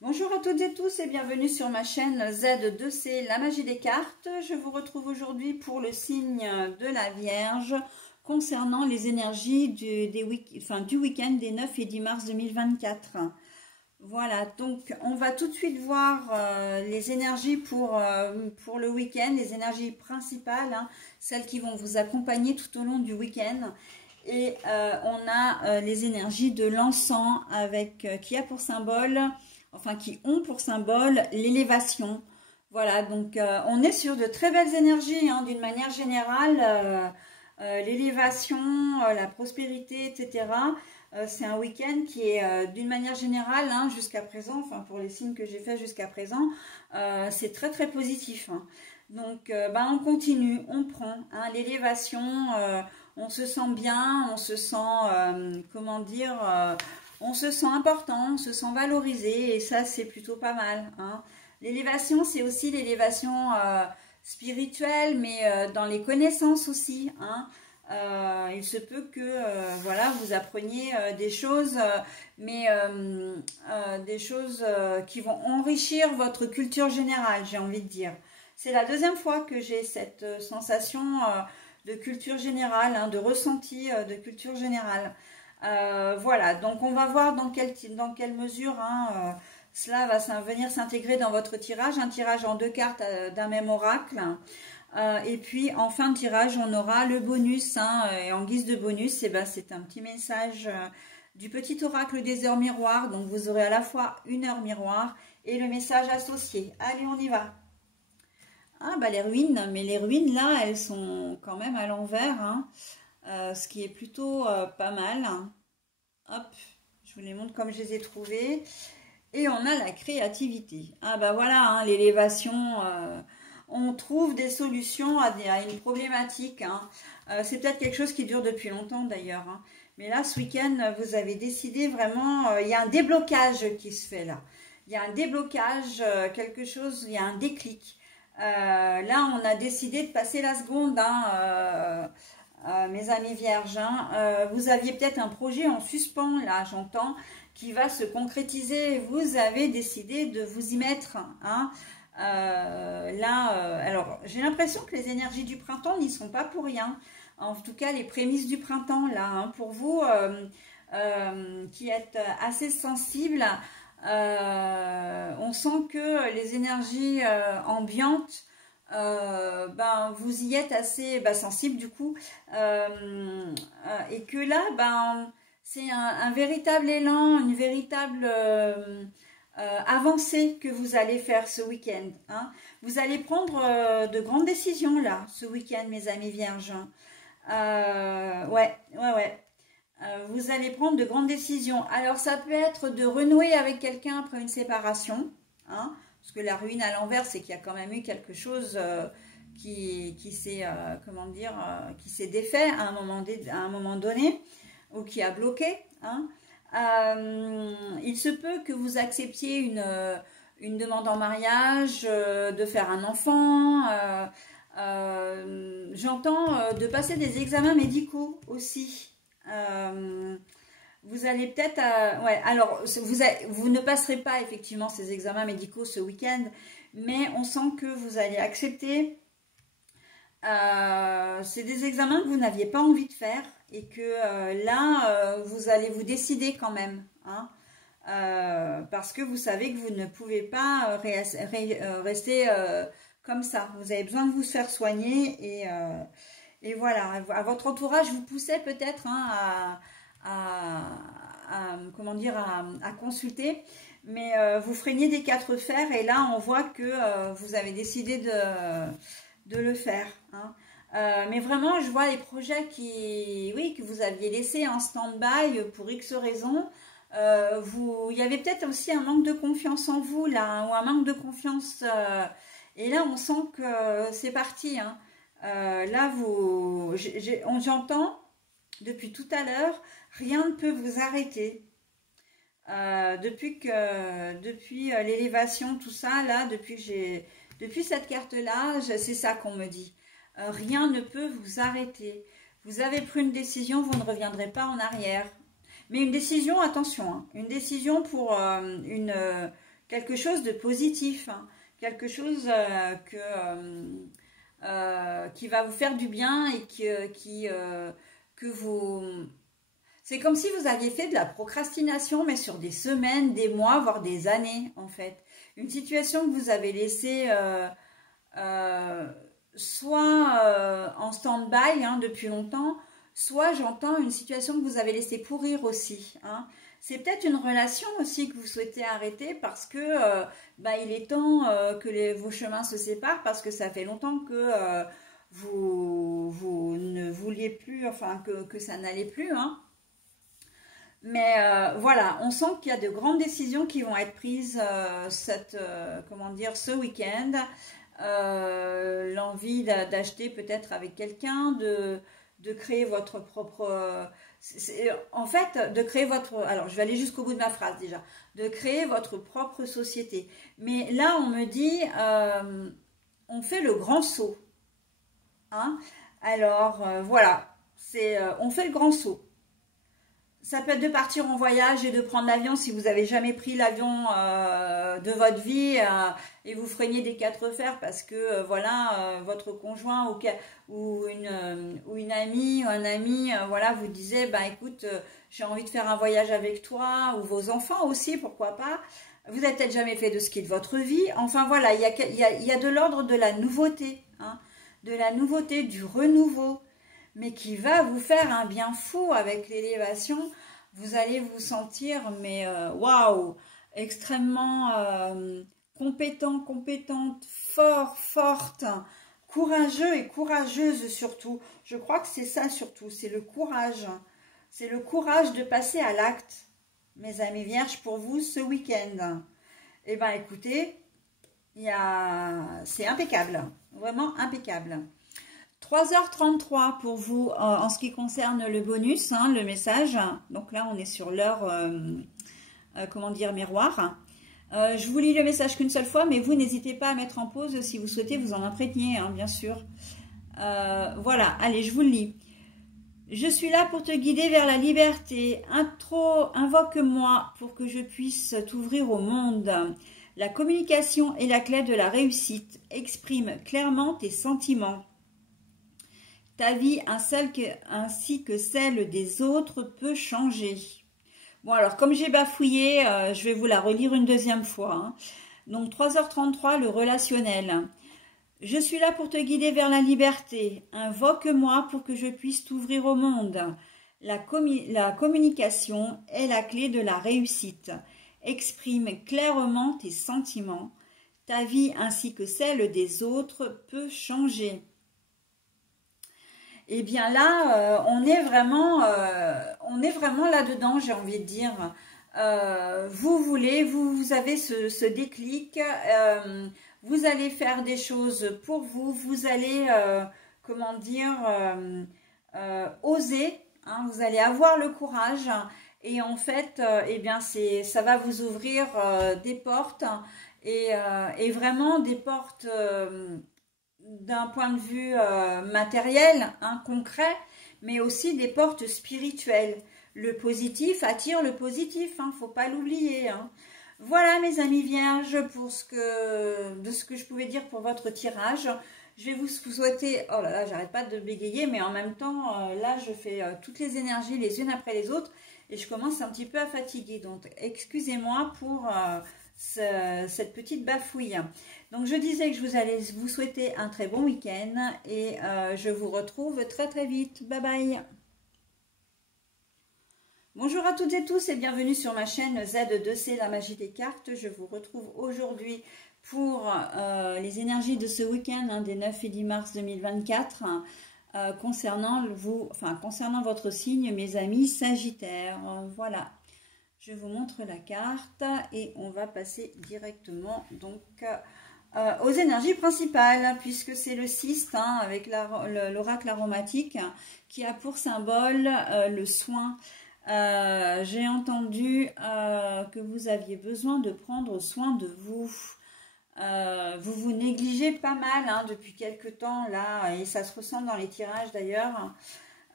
Bonjour à toutes et tous et bienvenue sur ma chaîne Z2C, la magie des cartes. Je vous retrouve aujourd'hui pour le signe de la Vierge concernant les énergies du week-end des 9 et 10 mars 2024. Voilà, donc on va tout de suite voir les énergies pour le week-end, les énergies principales, celles qui vont vous accompagner tout au long du week-end. Et on a les énergies de l'encens avec qui a pour symbole... Enfin, qui ont pour symbole l'élévation. Voilà, donc on est sur de très belles énergies, d'une manière générale, l'élévation, la prospérité, etc. C'est un week-end qui est, d'une manière générale, jusqu'à présent, enfin pour les signes que j'ai fait jusqu'à présent, c'est très très positif. Donc, on continue, on prend l'élévation, on se sent bien, on se sent, comment dire... on se sent important, on se sent valorisé et ça c'est plutôt pas mal. L'élévation c'est aussi l'élévation spirituelle mais dans les connaissances aussi. Il se peut que voilà, vous appreniez des choses mais des choses qui vont enrichir votre culture générale, j'ai envie de dire. C'est la deuxième fois que j'ai cette sensation de culture générale, de ressenti de culture générale. Voilà, donc on va voir dans quelle mesure cela va venir s'intégrer dans votre tirage. Un tirage en 2 cartes d'un même oracle. Et puis en fin de tirage, on aura le bonus. Et en guise de bonus, c'est un petit message du petit oracle des heures miroirs. Donc vous aurez à la fois une heure miroir et le message associé. Allez, on y va. Les ruines, mais les ruines là, elles sont quand même à l'envers. Ce qui est plutôt pas mal. Hop, je vous les montre comme je les ai trouvées. Et on a la créativité. Voilà, l'élévation. On trouve des solutions à une problématique. C'est peut-être quelque chose qui dure depuis longtemps d'ailleurs. Mais là, ce week-end, vous avez décidé vraiment... il y a un déblocage qui se fait là. Il y a un déblocage, quelque chose, il y a un déclic. Là, on a décidé de passer la seconde. Mes amis vierges, vous aviez peut-être un projet en suspens, là j'entends, qui va se concrétiser. Vous avez décidé de vous y mettre. Alors j'ai l'impression que les énergies du printemps n'y sont pas pour rien. En tout cas, les prémices du printemps, là, pour vous qui êtes assez sensibles, on sent que les énergies ambiantes, vous y êtes assez sensible du coup, et que là c'est un véritable élan, une véritable avancée que vous allez faire ce week-end. Vous allez prendre de grandes décisions là ce week-end, mes amis vierges. Vous allez prendre de grandes décisions. Alors ça peut être de renouer avec quelqu'un après une séparation, parce que la ruine à l'envers, c'est qu'il y a quand même eu quelque chose qui s'est, qui s'est défait à un moment donné, ou qui a bloqué. Il se peut que vous acceptiez une demande en mariage, de faire un enfant. J'entends de passer des examens médicaux aussi. Vous allez peut-être... alors, vous ne passerez pas effectivement ces examens médicaux ce week-end, mais on sent que vous allez accepter. C'est des examens que vous n'aviez pas envie de faire et que là, vous allez vous décider quand même. Parce que vous savez que vous ne pouvez pas rester comme ça. Vous avez besoin de vous faire soigner et voilà. À votre entourage, vous poussez peut-être à consulter, mais vous freinez des 4 fers et là on voit que vous avez décidé de le faire. Mais vraiment je vois les projets que vous aviez laissés en stand-by pour X raisons. Il y avait peut-être aussi un manque de confiance en vous là, ou un manque de confiance, et là on sent que c'est parti. Là j'entends depuis tout à l'heure, rien ne peut vous arrêter. Depuis l'élévation, tout ça, là, depuis cette carte-là, c'est ça qu'on me dit. Rien ne peut vous arrêter. Vous avez pris une décision, vous ne reviendrez pas en arrière. Mais une décision, attention, une décision pour quelque chose de positif, hein, quelque chose qui va vous faire du bien et que vous... C'est comme si vous aviez fait de la procrastination, mais sur des semaines, des mois, voire des années, en fait. Une situation que vous avez laissée soit en stand-by hein, depuis longtemps, soit j'entends une situation que vous avez laissée pourrir aussi. Hein. C'est peut-être une relation aussi que vous souhaitez arrêter parce que il est temps que vos chemins se séparent parce que ça fait longtemps que vous ne vouliez plus, enfin que ça n'allait plus. Hein. Mais voilà, on sent qu'il y a de grandes décisions qui vont être prises comment dire, ce week-end. L'envie d'acheter peut-être avec quelqu'un, de créer votre propre... en fait, de créer votre... Alors, je vais aller jusqu'au bout de ma phrase déjà. De créer votre propre société. Mais là, on me dit, on fait le grand saut. Hein? Alors, voilà, on fait le grand saut. Ça peut être de partir en voyage et de prendre l'avion si vous n'avez jamais pris l'avion de votre vie et vous freinez des quatre fers parce que voilà votre conjoint ou une amie ou un ami voilà vous disait bah écoute j'ai envie de faire un voyage avec toi ou vos enfants aussi pourquoi pas. Vous n'avez peut-être jamais fait de ski de votre vie. Enfin voilà il y a de l'ordre de la nouveauté, hein, de la nouveauté, du renouveau, mais qui va vous faire un bien fou avec l'élévation. Vous allez vous sentir, mais waouh, extrêmement compétent, compétente, fort, forte, courageux et courageuse surtout. Je crois que c'est ça surtout, c'est le courage. C'est le courage de passer à l'acte, mes amis vierges, pour vous ce week-end. Eh bien, écoutez, c'est impeccable, vraiment impeccable. 3h33 pour vous en ce qui concerne le bonus, hein, le message. Donc là, on est sur l'heure, comment dire, miroir. Je vous lis le message qu'une seule fois, mais vous n'hésitez pas à mettre en pause si vous souhaitez vous en imprégner, hein, bien sûr. Voilà, allez, je vous le lis. Je suis là pour te guider vers la liberté. Invoque-moi pour que je puisse t'ouvrir au monde. La communication est la clé de la réussite. Exprime clairement tes sentiments. Ta vie ainsi que celle des autres peut changer. Bon alors comme j'ai bafouillé, je vais vous la relire une deuxième fois. Hein. Donc 3h33, le relationnel. Je suis là pour te guider vers la liberté. Invoque-moi pour que je puisse t'ouvrir au monde. La communication est la clé de la réussite. Exprime clairement tes sentiments. Ta vie ainsi que celle des autres peut changer. Et bien là, on est vraiment là-dedans, j'ai envie de dire. Vous avez ce déclic, vous allez faire des choses pour vous, vous allez, comment dire, oser, hein, vous allez avoir le courage. Et en fait, eh bien, ça va vous ouvrir des portes et vraiment des portes... d'un point de vue matériel, hein, concret, mais aussi des portes spirituelles. Le positif attire le positif, hein, faut pas l'oublier. Hein. Voilà mes amis vierges pour ce que je pouvais dire pour votre tirage. Je vais vous souhaiter, oh là là, j'arrête pas de bégayer, mais en même temps, là je fais toutes les énergies les unes après les autres et je commence un petit peu à fatiguer. Donc excusez-moi pour cette petite bafouille. Donc je disais que je allais vous souhaiter un très bon week-end et je vous retrouve très très vite. Bye bye. Bonjour à toutes et tous et bienvenue sur ma chaîne Z2C, la magie des cartes. Je vous retrouve aujourd'hui pour les énergies de ce week-end, hein, des 9 et 10 mars 2024, concernant votre signe, mes amis Sagittaires. Voilà. Je vous montre la carte et on va passer directement donc aux énergies principales puisque c'est le 6 hein, avec l'oracle aromatique qui a pour symbole le soin. J'ai entendu que vous aviez besoin de prendre soin de vous. Vous vous négligez pas mal hein, depuis quelque temps là et ça se ressent dans les tirages d'ailleurs.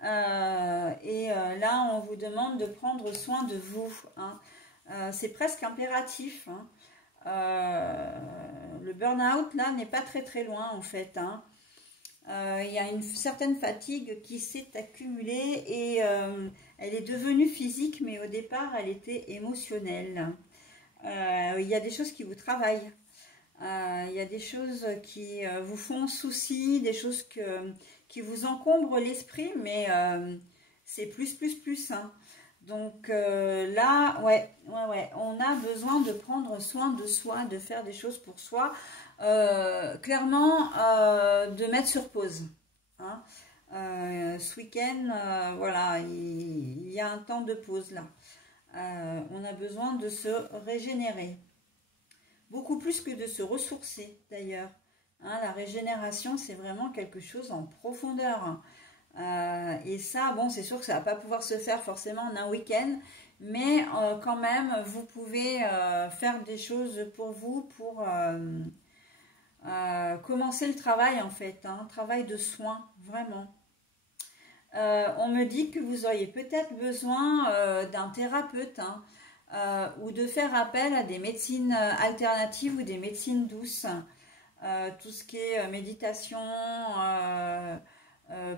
Là, on vous demande de prendre soin de vous. Hein. C'est presque impératif. Hein. Le burn-out, là, n'est pas très loin, en fait. Hein. Il y a une certaine fatigue qui s'est accumulée et elle est devenue physique, mais au départ, elle était émotionnelle. Il y a des choses qui vous travaillent. Il y a des choses qui vous font souci, des choses qui vous encombrent l'esprit, mais c'est plus. Hein. Donc là, ouais, on a besoin de prendre soin de soi, de faire des choses pour soi. Clairement, de mettre sur pause. Hein. Ce week-end, voilà, il y a un temps de pause là. On a besoin de se régénérer. Beaucoup plus que de se ressourcer d'ailleurs. Hein, la régénération, c'est vraiment quelque chose en profondeur. Et ça, bon, c'est sûr que ça ne va pas pouvoir se faire forcément en un week-end, mais quand même, vous pouvez faire des choses pour vous, pour commencer le travail en fait, hein, travail de soin, vraiment. On me dit que vous auriez peut-être besoin d'un thérapeute, hein, ou de faire appel à des médecines alternatives ou des médecines douces. Tout ce qui est méditation,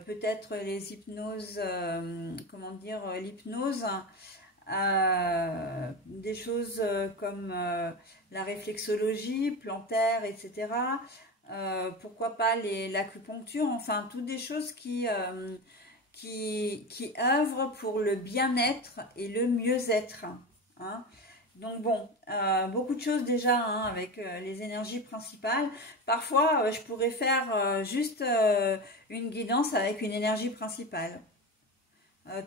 peut-être les hypnoses, comment dire, l'hypnose, des choses comme la réflexologie, plantaire, etc. Pourquoi pas l'acupuncture, enfin, toutes des choses qui œuvrent pour le bien-être et le mieux-être. Hein. Donc bon, beaucoup de choses déjà hein, avec les énergies principales. Parfois, je pourrais faire juste une guidance avec une énergie principale.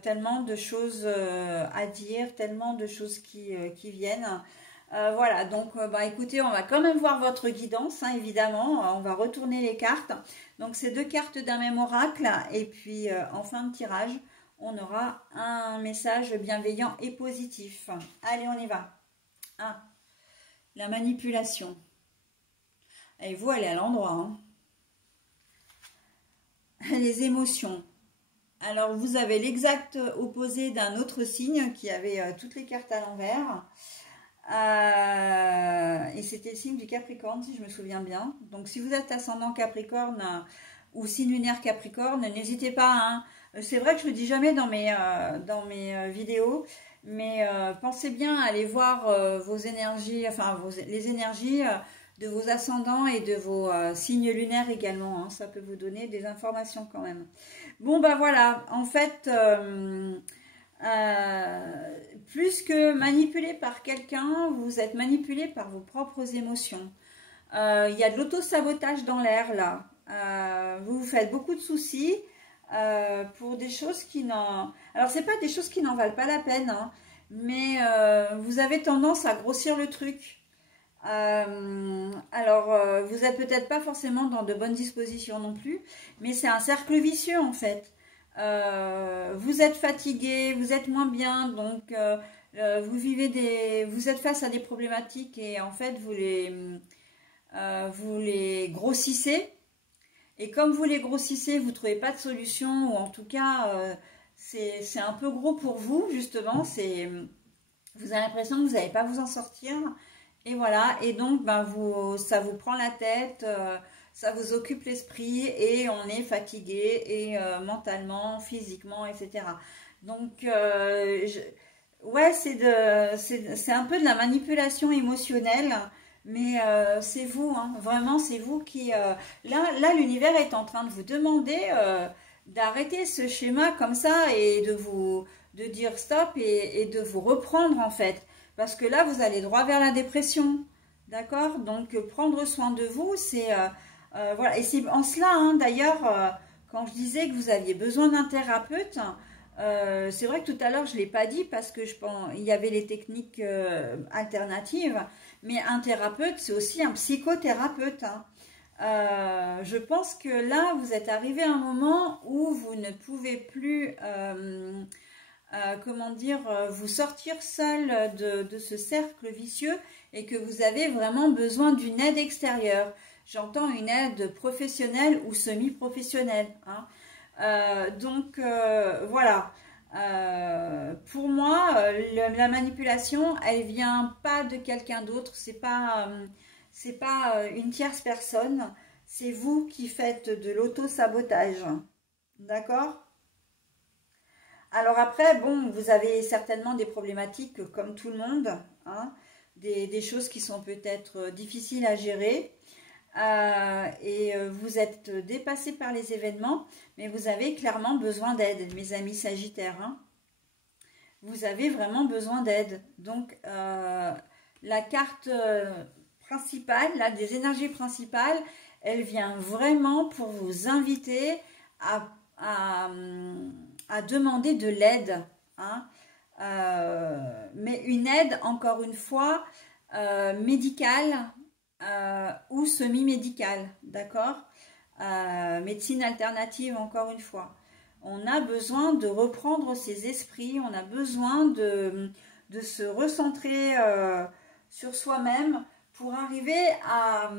Tellement de choses à dire, tellement de choses qui viennent. Voilà, donc bah, écoutez, on va quand même voir votre guidance, hein, évidemment. On va retourner les cartes. Donc c'est 2 cartes d'un même oracle. Et puis en fin de tirage, on aura un message bienveillant et positif. Allez, on y va. 1. La manipulation. Et vous, elle est à l'endroit. Hein. Les émotions. Alors, vous avez l'exact opposé d'un autre signe qui avait toutes les cartes à l'envers. Et c'était le signe du Capricorne, si je me souviens bien. Donc, si vous êtes ascendant Capricorne ou signe lunaire Capricorne, n'hésitez pas. Hein. C'est vrai que je ne le dis jamais dans mes vidéos, mais pensez bien à aller voir vos énergies, enfin les énergies de vos ascendants et de vos signes lunaires également. Hein. Ça peut vous donner des informations quand même. Bon, bah voilà, en fait, plus que manipulé par quelqu'un, vous êtes manipulé par vos propres émotions. Il y a de l'auto-sabotage dans l'air là. Vous vous faites beaucoup de soucis pour des choses qui n'en... Alors, c'est pas des choses qui n'en valent pas la peine, hein, mais vous avez tendance à grossir le truc. Vous n'êtes peut-être pas forcément dans de bonnes dispositions non plus, mais c'est un cercle vicieux en fait. Vous êtes fatigué, vous êtes moins bien, donc vous êtes face à des problématiques et en fait vous les grossissez. Et comme vous les grossissez, vous ne trouvez pas de solution, ou en tout cas c'est un peu gros pour vous justement. Vous avez l'impression que vous n'allez pas vous en sortir. Et voilà, et donc ben, ça vous prend la tête, ça vous occupe l'esprit et on est fatigué et mentalement, physiquement, etc. Donc, ouais, c'est un peu de la manipulation émotionnelle, mais c'est vous, hein, vraiment, c'est vous qui... là l'univers est en train de vous demander d'arrêter ce schéma comme ça et de dire stop et de vous reprendre en fait. Parce que là, vous allez droit vers la dépression. D'accord? Donc, prendre soin de vous, c'est... voilà. Et c'est en cela, hein, d'ailleurs, quand je disais que vous aviez besoin d'un thérapeute, c'est vrai que tout à l'heure, je ne l'ai pas dit parce que je pense il y avait les techniques alternatives. Mais un thérapeute, c'est aussi un psychothérapeute. Hein. Je pense que là, vous êtes arrivé à un moment où vous ne pouvez plus... comment dire, vous sortir seul de ce cercle vicieux et que vous avez vraiment besoin d'une aide extérieure. J'entends une aide professionnelle ou semi-professionnelle. Hein. Donc, voilà. Pour moi, la manipulation, elle vient pas de quelqu'un d'autre, c'est pas une tierce personne, c'est vous qui faites de l'auto-sabotage, d'accord? Alors après, bon, vous avez certainement des problématiques comme tout le monde, hein, des choses qui sont peut-être difficiles à gérer. Vous êtes dépassé par les événements, mais vous avez clairement besoin d'aide, mes amis Sagittaires. Hein. Vous avez vraiment besoin d'aide. Donc, la carte principale, là, des énergies principales, elle vient vraiment pour vous inviter à demander de l'aide. Hein. Mais une aide, encore une fois, médicale, ou semi-médicale, d'accord? Médecine alternative, encore une fois. On a besoin de reprendre ses esprits, on a besoin de se recentrer sur soi-même pour arriver à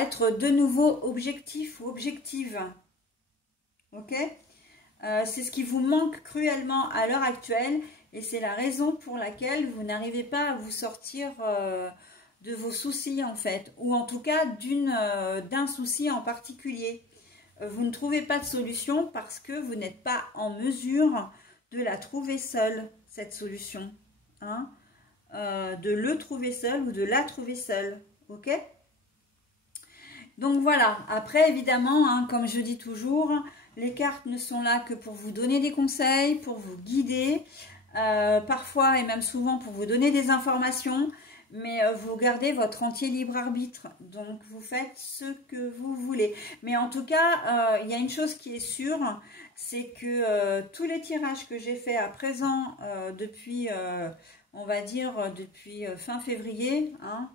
être de nouveau objectif ou objective. Ok? C'est ce qui vous manque cruellement à l'heure actuelle. Et c'est la raison pour laquelle vous n'arrivez pas à vous sortir de vos soucis en fait. Ou en tout cas d'un souci en particulier. Vous ne trouvez pas de solution parce que vous n'êtes pas en mesure de la trouver seule, cette solution. Hein, de le trouver seul ou de la trouver seule. Ok? Donc voilà. Après évidemment, hein, comme je dis toujours, les cartes ne sont là que pour vous donner des conseils, pour vous guider. Parfois et même souvent pour vous donner des informations, mais vous gardez votre entier libre arbitre, donc vous faites ce que vous voulez. Mais en tout cas, il y a une chose qui est sûre, c'est que tous les tirages que j'ai fait à présent depuis, on va dire, depuis fin février, hein,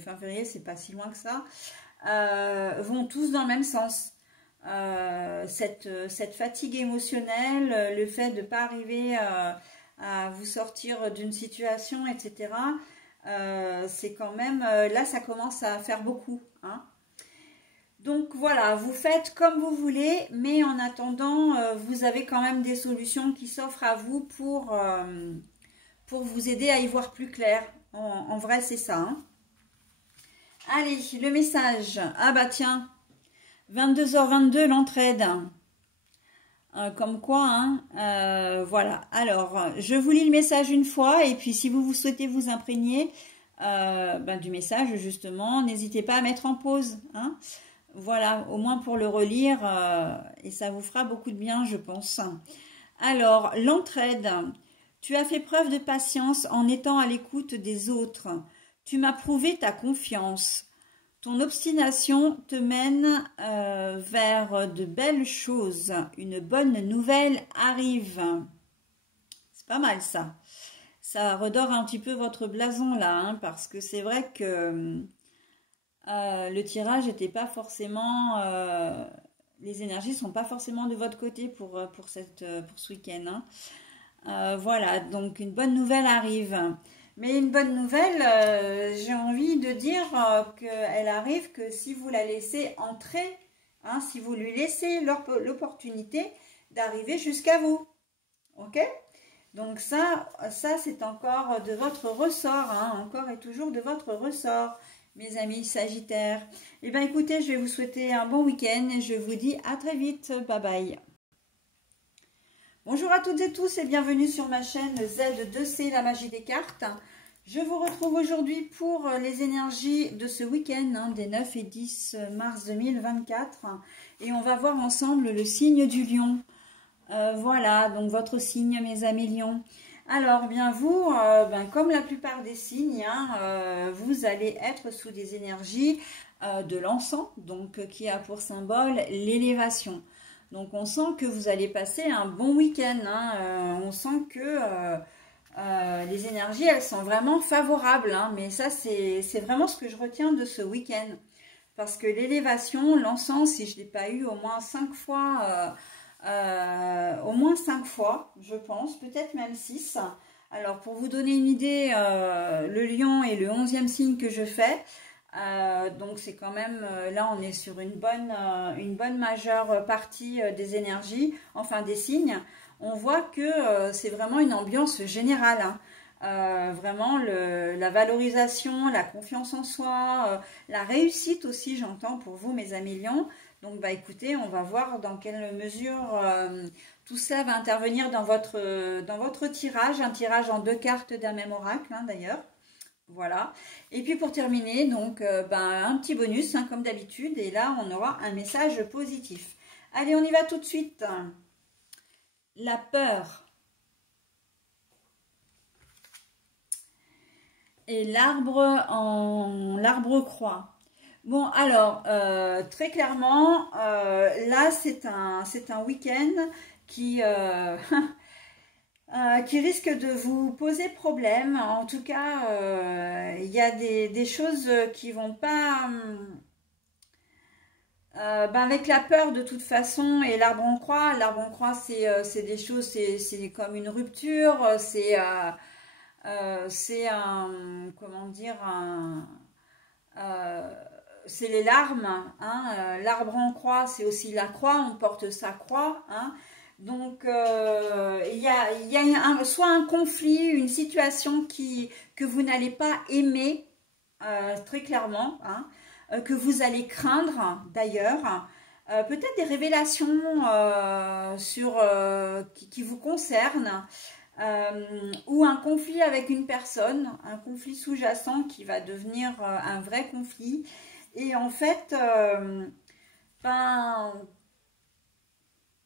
fin février, c'est pas si loin que ça, vont tous dans le même sens. Cette fatigue émotionnelle, le fait de ne pas arriver à vous sortir d'une situation, etc. C'est quand même, là ça commence à faire beaucoup. Hein. Donc voilà, vous faites comme vous voulez, mais en attendant, vous avez quand même des solutions qui s'offrent à vous pour vous aider à y voir plus clair. En vrai, c'est ça. Hein. Allez, le message. Ah bah tiens, 22h22, l'entraide. Comme quoi, hein, voilà. Alors, je vous lis le message une fois et puis si vous souhaitez vous imprégner du message, justement, n'hésitez pas à mettre en pause. Hein. Voilà, au moins pour le relire et ça vous fera beaucoup de bien, je pense. Alors, l'entraide. Tu as fait preuve de patience en étant à l'écoute des autres. Tu m'as prouvé ta confiance. Ton obstination te mène vers de belles choses. Une bonne nouvelle arrive. C'est pas mal ça. Ça redore un petit peu votre blason là, hein, parce que c'est vrai que le tirage n'était pas forcément... les énergies ne sont pas forcément de votre côté pour ce week-end. Hein. Voilà, donc une bonne nouvelle arrive. Mais une bonne nouvelle, j'ai envie de dire qu'elle arrive que si vous la laissez entrer, hein, si vous lui laissez l'opportunité d'arriver jusqu'à vous. Ok? Donc ça c'est encore de votre ressort, hein, encore et toujours de votre ressort, mes amis Sagittaires. Eh bien écoutez, je vais vous souhaiter un bon week-end et je vous dis à très vite. Bye bye. Bonjour à toutes et tous et bienvenue sur ma chaîne Z2C, la magie des cartes. Je vous retrouve aujourd'hui pour les énergies de ce week-end, hein, des 9 et 10 mars 2024. Et on va voir ensemble le signe du lion. Voilà, donc votre signe, mes amis lions. Alors, bien vous, comme la plupart des signes, hein, vous allez être sous des énergies de l'encens, donc qui a pour symbole l'élévation. Donc on sent que vous allez passer un bon week-end, hein. On sent que les énergies, elles sont vraiment favorables, hein. Mais ça, c'est vraiment ce que je retiens de ce week-end. Parce que l'élévation, l'encens, si je ne l'ai pas eu au moins 5 fois, je pense, peut-être même 6. Alors pour vous donner une idée, le lion est le 11e signe que je fais. Donc c'est quand même, là on est sur une bonne majeure partie des énergies, enfin des signes. On voit que c'est vraiment une ambiance générale, hein. Vraiment la valorisation, la confiance en soi, la réussite aussi, j'entends pour vous mes amis lions. Donc bah écoutez, on va voir dans quelle mesure tout ça va intervenir dans votre tirage, un tirage en 2 cartes d'un même oracle, hein, d'ailleurs. Voilà. Et puis pour terminer, donc un petit bonus, hein, comme d'habitude, et là on aura un message positif. Allez, on y va tout de suite. La peur. Et l'arbre croix. Bon, alors, très clairement, là, c'est un week-end qui, qui risque de vous poser problème. En tout cas, il y a des choses qui vont pas... avec la peur de toute façon, et l'arbre en croix, c'est des choses, c'est comme une rupture, c'est un, comment dire, c'est les larmes, hein. L'arbre en croix, c'est aussi la croix, on porte sa croix, hein. Donc il y a soit un conflit, une situation que vous n'allez pas aimer, très clairement, hein, que vous allez craindre d'ailleurs. Peut-être des révélations qui vous concernent, ou un conflit avec une personne, un conflit sous-jacent qui va devenir un vrai conflit. Et en fait,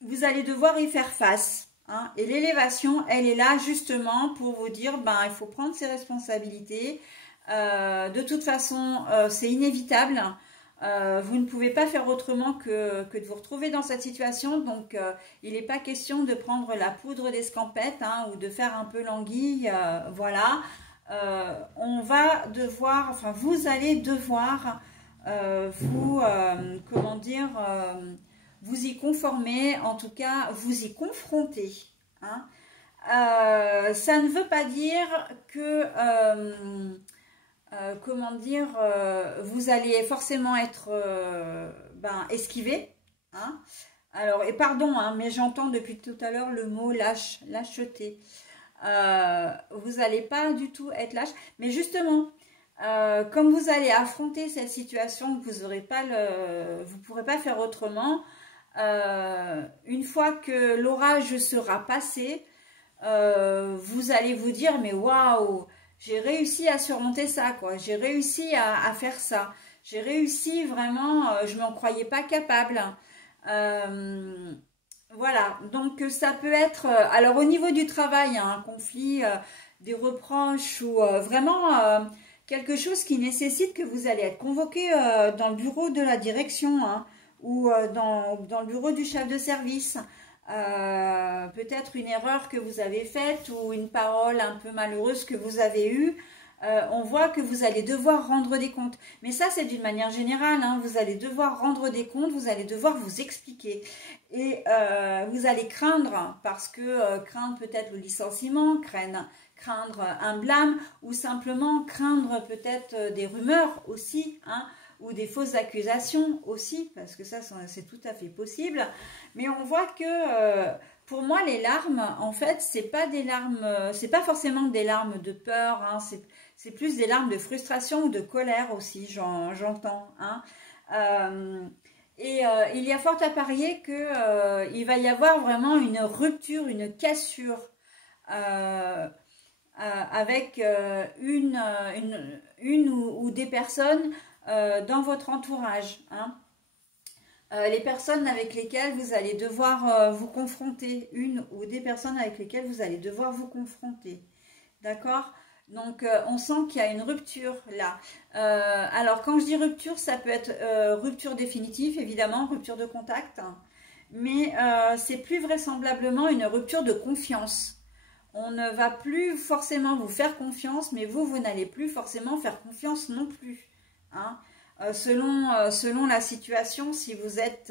vous allez devoir y faire face, hein. Et l'élévation, elle est là justement pour vous dire, il faut prendre ses responsabilités. De toute façon, c'est inévitable. Vous ne pouvez pas faire autrement que de vous retrouver dans cette situation. Donc, il n'est pas question de prendre la poudre d'escampette, hein, ou de faire un peu l'anguille. Voilà. On va devoir, enfin, vous allez devoir comment dire, vous y conformer, en tout cas, vous y confronter, hein. Ça ne veut pas dire que... comment dire, vous allez forcément être esquivé, hein. Alors, et pardon, hein, mais j'entends depuis tout à l'heure le mot lâcheté. Vous n'allez pas du tout être lâche, mais justement, comme vous allez affronter cette situation, que vous pourrez pas faire autrement, une fois que l'orage sera passé, vous allez vous dire, mais waouh, j'ai réussi à surmonter ça, quoi. J'ai réussi à faire ça. J'ai réussi vraiment, je ne m'en croyais pas capable. Voilà, donc ça peut être, alors au niveau du travail, hein, un conflit, des reproches ou vraiment quelque chose qui nécessite que vous allez être convoqué dans le bureau de la direction, hein, ou dans le bureau du chef de service. Peut-être une erreur que vous avez faite ou une parole un peu malheureuse que vous avez eue. On voit que vous allez devoir rendre des comptes. Mais ça, c'est d'une manière générale, hein. Vous allez devoir rendre des comptes, vous allez devoir vous expliquer. Et vous allez craindre, parce que craindre peut-être le licenciement, craindre un blâme, ou simplement craindre peut-être des rumeurs aussi, hein, ou des fausses accusations aussi, parce que ça, c'est tout à fait possible. Mais on voit que... pour moi, les larmes, en fait, c'est pas des larmes, c'est pas forcément des larmes de peur, hein, c'est plus des larmes de frustration ou de colère aussi, j'entends, hein. Il y a fort à parier que il va y avoir vraiment une rupture, une cassure avec une ou des personnes dans votre entourage, hein. Les personnes avec lesquelles vous allez devoir vous confronter, une ou des personnes avec lesquelles vous allez devoir vous confronter, d'accord? Donc on sent qu'il y a une rupture là. Alors quand je dis rupture, ça peut être rupture définitive, évidemment, rupture de contact, hein, mais c'est plus vraisemblablement une rupture de confiance. On ne va plus forcément vous faire confiance, mais vous n'allez plus forcément faire confiance non plus, hein. Selon la situation, si vous êtes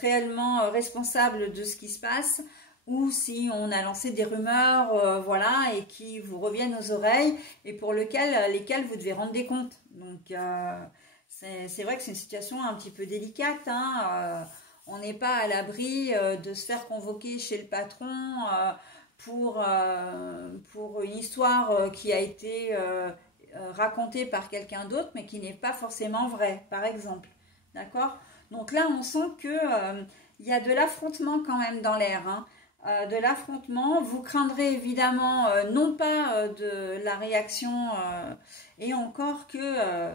réellement responsable de ce qui se passe, ou si on a lancé des rumeurs, voilà, et qui vous reviennent aux oreilles, et pour lesquelles vous devez rendre des comptes, Donc, c'est vrai que c'est une situation un petit peu délicate, hein. On n'est pas à l'abri de se faire convoquer chez le patron pour une histoire qui a été racontée par quelqu'un d'autre, mais qui n'est pas forcément vraie, par exemple. D'accord? Donc là, on sent que il y a de l'affrontement quand même dans l'air, hein. De l'affrontement. Vous craindrez évidemment non pas de la réaction et encore que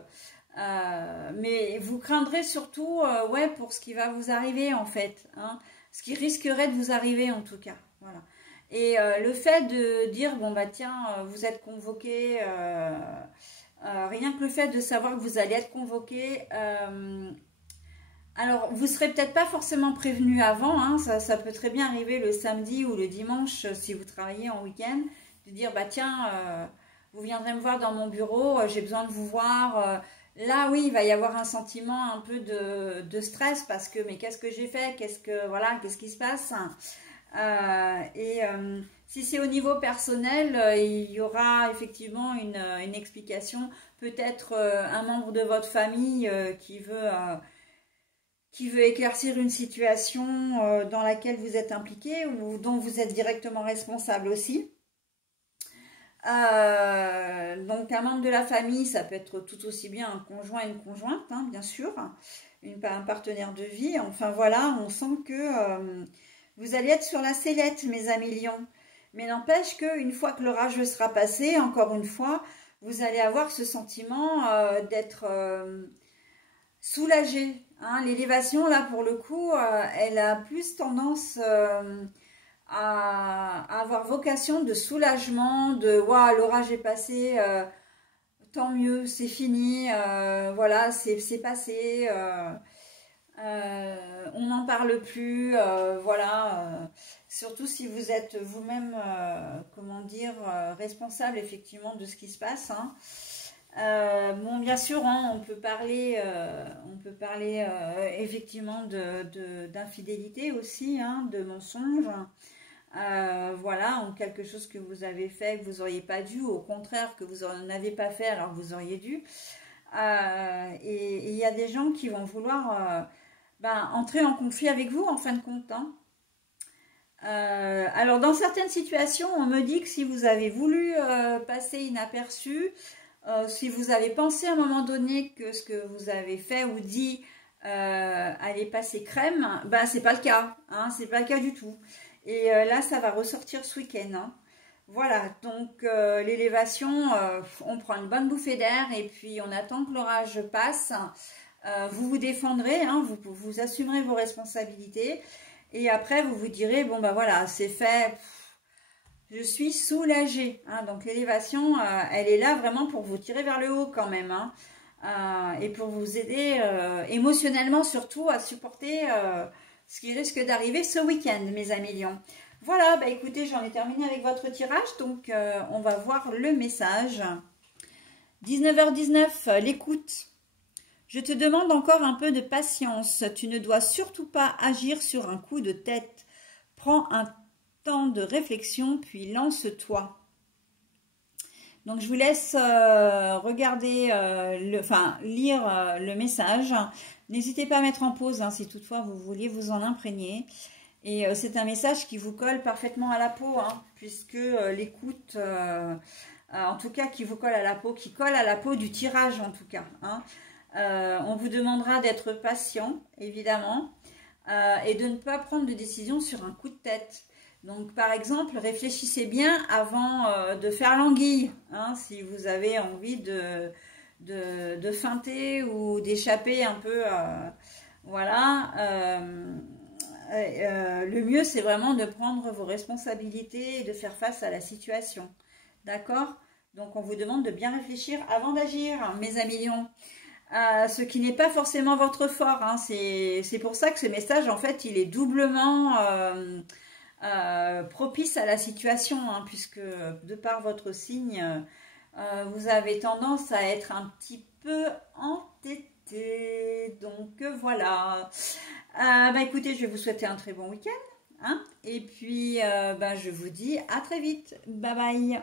mais vous craindrez surtout ouais, pour ce qui va vous arriver en fait, hein, ce qui risquerait de vous arriver en tout cas. Voilà. Et le fait de dire, bon bah tiens, vous êtes convoqué, rien que le fait de savoir que vous allez être convoqué, alors vous serez peut-être pas forcément prévenu avant, hein, ça peut très bien arriver le samedi ou le dimanche si vous travaillez en week-end, de dire bah tiens, vous viendrez me voir dans mon bureau, j'ai besoin de vous voir. Là, oui, il va y avoir un sentiment un peu de stress parce que, mais qu'est-ce que j'ai fait? Qu'est-ce qui se passe? Si c'est au niveau personnel, il y aura effectivement une explication. Peut-être un membre de votre famille qui veut éclaircir une situation dans laquelle vous êtes impliqué ou dont vous êtes directement responsable aussi. Donc un membre de la famille, ça peut être tout aussi bien un conjoint et une conjointe, hein, bien sûr, un partenaire de vie. Enfin voilà, on sent que vous allez être sur la sellette, mes amis lions. Mais n'empêche qu'une fois que l'orage sera passé, encore une fois, vous allez avoir ce sentiment d'être soulagé, hein. L'élévation, là, pour le coup, elle a plus tendance à avoir vocation de soulagement, de waouh, l'orage est passé, tant mieux, c'est fini, voilà, c'est passé, on n'en parle plus, voilà. Surtout si vous êtes vous-même, comment dire, responsable effectivement de ce qui se passe, hein. Bon, bien sûr, hein, on peut parler effectivement d'infidélité aussi, hein, de mensonges. Voilà, en quelque chose que vous avez fait, que vous n'auriez pas dû, au contraire, que vous n'en avez pas fait alors que vous auriez dû. Et il y a des gens qui vont vouloir entrer en conflit avec vous, en fin de compte, hein. Alors, dans certaines situations, on me dit que si vous avez voulu passer inaperçu, si vous avez pensé à un moment donné que ce que vous avez fait ou dit allait passer crème, c'est pas le cas, hein, c'est pas le cas du tout. Et là, ça va ressortir ce week-end, hein. Voilà, donc l'élévation, on prend une bonne bouffée d'air et puis on attend que l'orage passe. Vous vous défendrez, hein, vous assumerez vos responsabilités. Et après, vous vous direz, bon, bah voilà, c'est fait, je suis soulagée, hein. Donc l'élévation, elle est là vraiment pour vous tirer vers le haut quand même, hein, et pour vous aider émotionnellement surtout à supporter ce qui risque d'arriver ce week-end, mes amis lions. Voilà, bah écoutez, j'en ai terminé avec votre tirage, donc on va voir le message. 19h19, l'écoute. Je te demande encore un peu de patience. Tu ne dois surtout pas agir sur un coup de tête. Prends un temps de réflexion, puis lance-toi. Donc, je vous laisse regarder, lire le message. N'hésitez pas à mettre en pause hein, si toutefois vous vouliez vous en imprégner. Et c'est un message qui vous colle parfaitement à la peau, hein, puisque l'écoute, en tout cas, qui vous colle à la peau, qui colle à la peau du tirage en tout cas, hein. On vous demandera d'être patient, évidemment, et de ne pas prendre de décision sur un coup de tête. Donc, par exemple, réfléchissez bien avant de faire l'anguille, hein, si vous avez envie de feinter ou d'échapper un peu, voilà. Le mieux, c'est vraiment de prendre vos responsabilités et de faire face à la situation. D'accord? Donc, on vous demande de bien réfléchir avant d'agir, mes amis lions. Ce qui n'est pas forcément votre fort, hein. C'est pour ça que ce message, en fait, il est doublement propice à la situation, hein, puisque de par votre signe, vous avez tendance à être un petit peu entêté. Donc voilà. Écoutez, je vais vous souhaiter un très bon week-end, hein, et puis je vous dis à très vite. Bye bye.